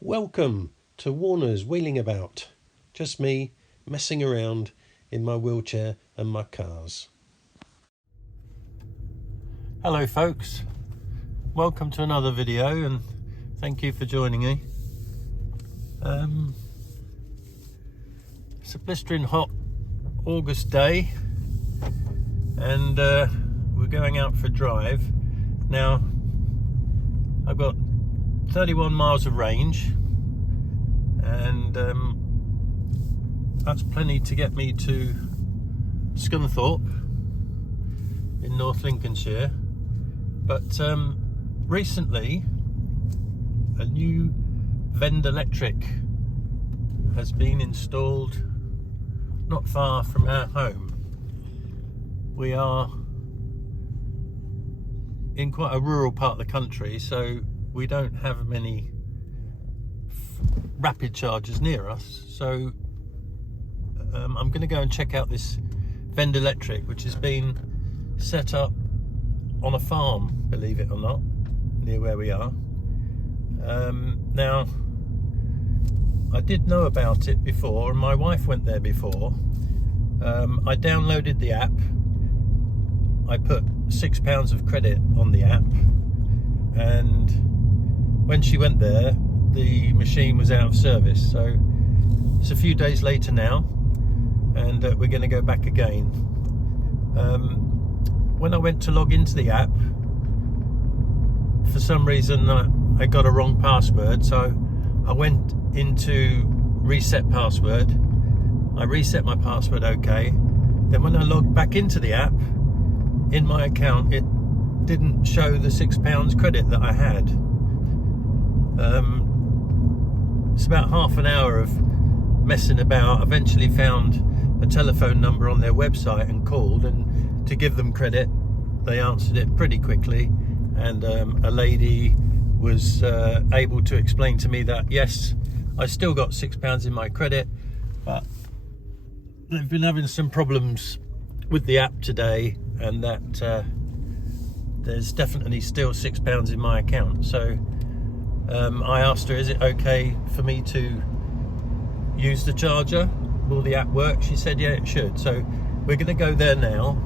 Welcome to Warner's Wheeling About. Just me messing around in my wheelchair and my cars. Hello folks, welcome to another video and thank you for joining me. It's a blistering hot August day and we're going out for a drive. Now I've got 31 miles of range and that's plenty to get me to Scunthorpe in North Lincolnshire, but recently a new Vend Electric has been installed not far from our home. We are in quite a rural part of the country, so we don't have many rapid chargers near us, so I'm going to go and check out this Vend Electric, which has been set up on a farm, believe it or not, near where we are. Now I did know about it before and my wife went there before. I downloaded the app, I put £6 of credit on the app, and when she went there the machine was out of service, so it's a few days later now and we're going to go back again. When I went to log into the app, for some reason I got a wrong password, so I went into reset password. I reset my password, okay. Then when I logged back into the app, in my account it didn't show the £6 credit that I had. It's about half an hour of messing about. I eventually found a telephone number on their website and called, and to give them credit they answered it pretty quickly, and a lady was able to explain to me that yes, I still got £6 in my credit, but they've been having some problems with the app today, and that there's definitely still £6 in my account. So I asked her, is it okay for me to use the charger? Will the app work? She said yeah, it should. So we're going to go there now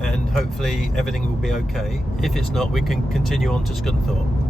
and hopefully everything will be okay. If it's not, we can continue on to Scunthorpe.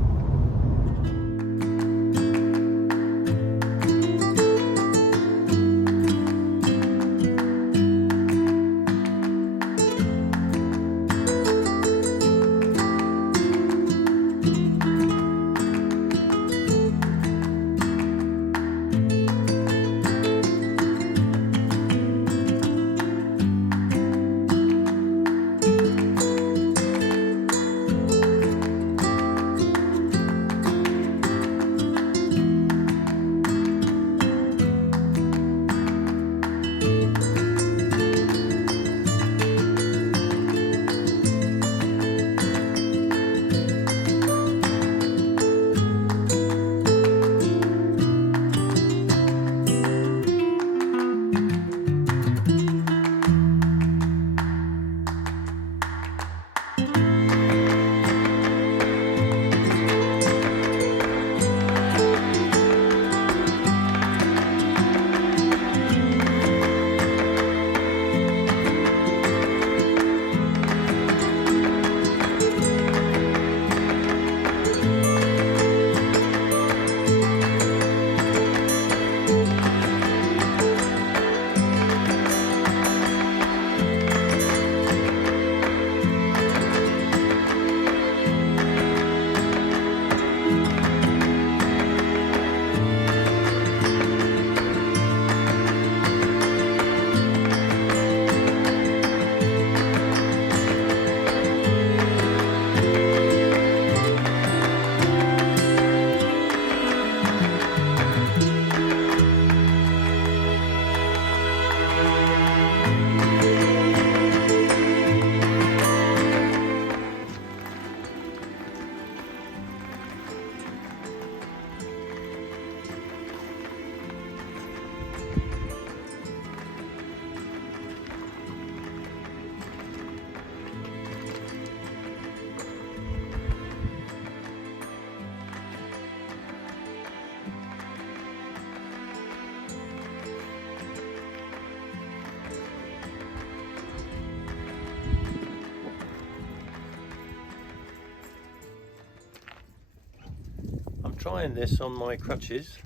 trying this on my crutches.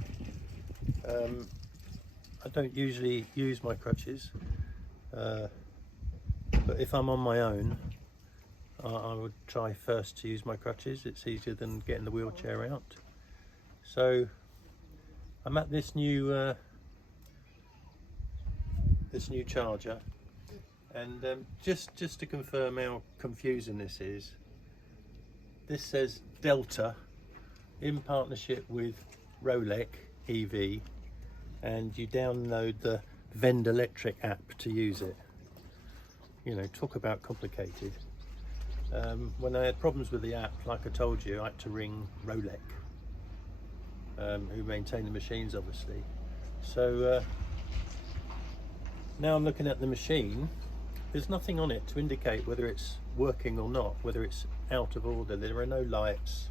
I don't usually use my crutches, but if I'm on my own, I would try first to use my crutches. It's easier than getting the wheelchair out. So I'm at this new charger, and just to confirm how confusing this is, this says Delta in partnership with Rolex EV, and you download the Vend Electric app to use it. You know, talk about complicated. When I had problems with the app, like I told you, I had to ring Rolex, who maintain the machines obviously. So now I'm looking at the machine. There's nothing on it to indicate whether it's working or not, whether it's out of order. There are no lights,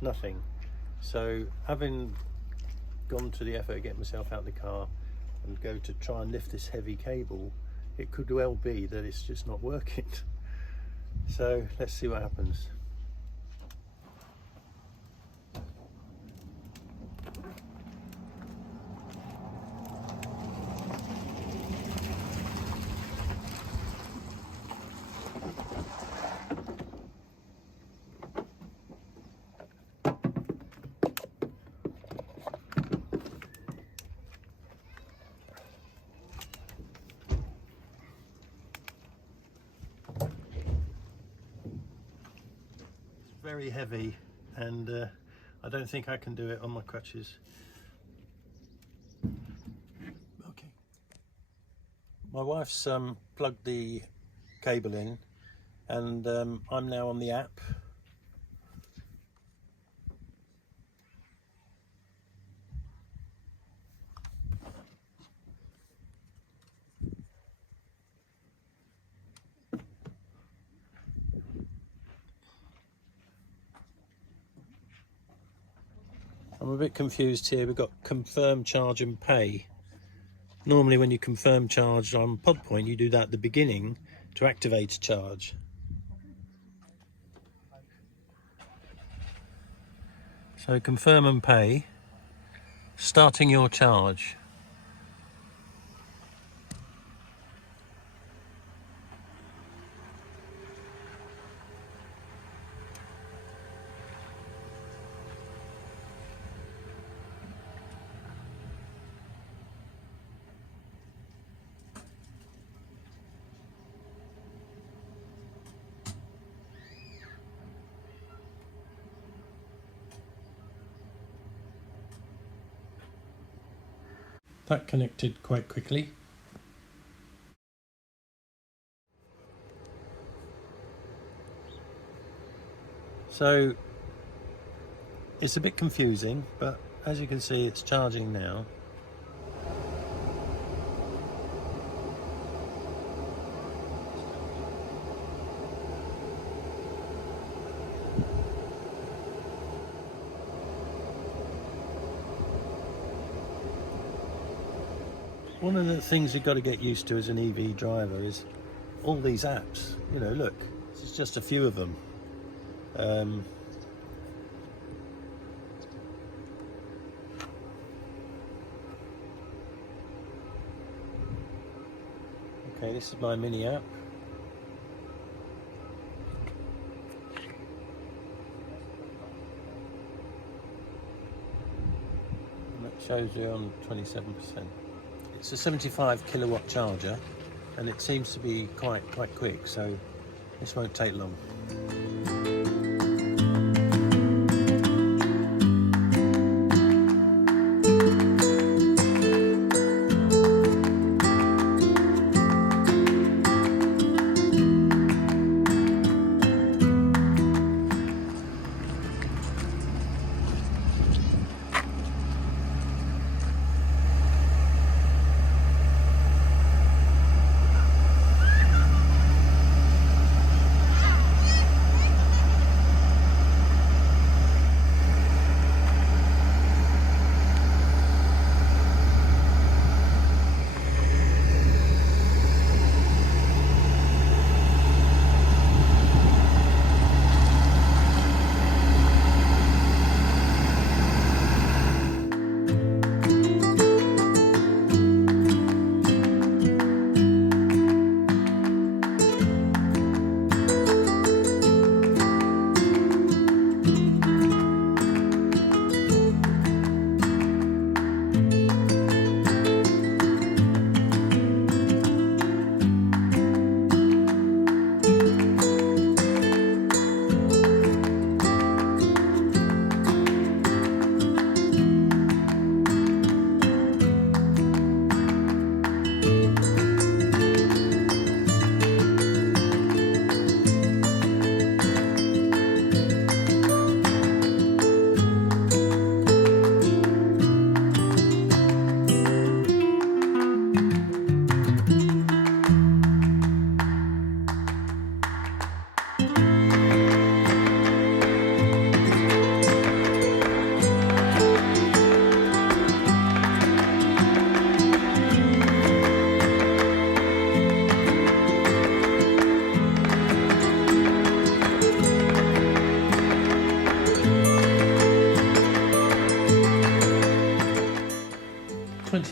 nothing. So having gone to the effort of getting myself out of the car and go to try and lift this heavy cable, it could well be that it's just not working. So let's see what happens. Very heavy, and I don't think I can do it on my crutches. Okay. My wife's plugged the cable in, and I'm now on the app. I'm a bit confused here. We've got confirm, charge and pay. Normally when you confirm charge on Pod Point, you do that at the beginning to activate a charge. So confirm and pay, starting your charge. That connected quite quickly. So it's a bit confusing, but as you can see, it's charging now. One of the things you've got to get used to as an EV driver is all these apps. You know, look, this is just a few of them. Okay, this is my mini app. And that shows you on 27%. It's a 75 kilowatt charger, and it seems to be quite quick, so this won't take long.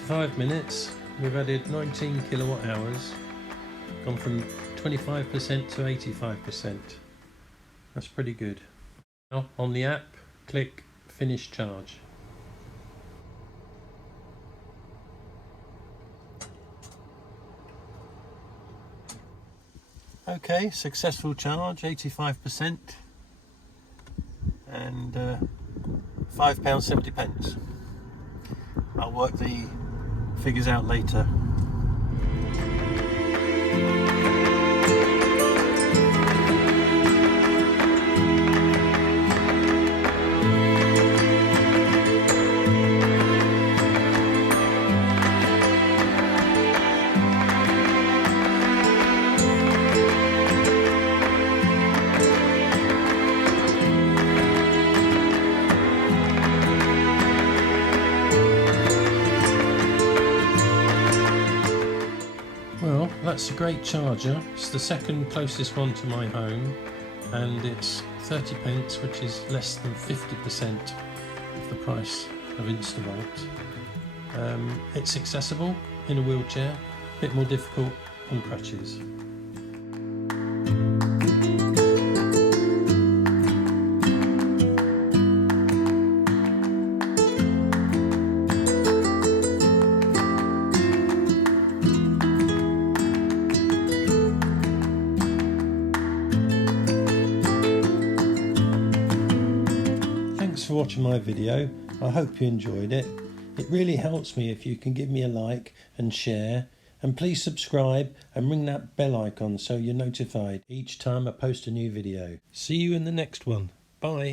25 minutes, we've added 19 kilowatt hours, gone from 25% to 85%. That's pretty good. Now on the app, click Finish Charge. Okay, successful charge, 85%, and £5.70. I'll work the figures out later. Well, that's a great charger. It's the second closest one to my home, and it's 30p, which is less than 50% of the price of Instavolt. It's accessible in a wheelchair, a bit more difficult on crutches. Thanks for watching my video. I hope you enjoyed it. It really helps me if you can give me a like and share, and please subscribe and ring that bell icon so you're notified each time I post a new video. See you in the next one. Bye.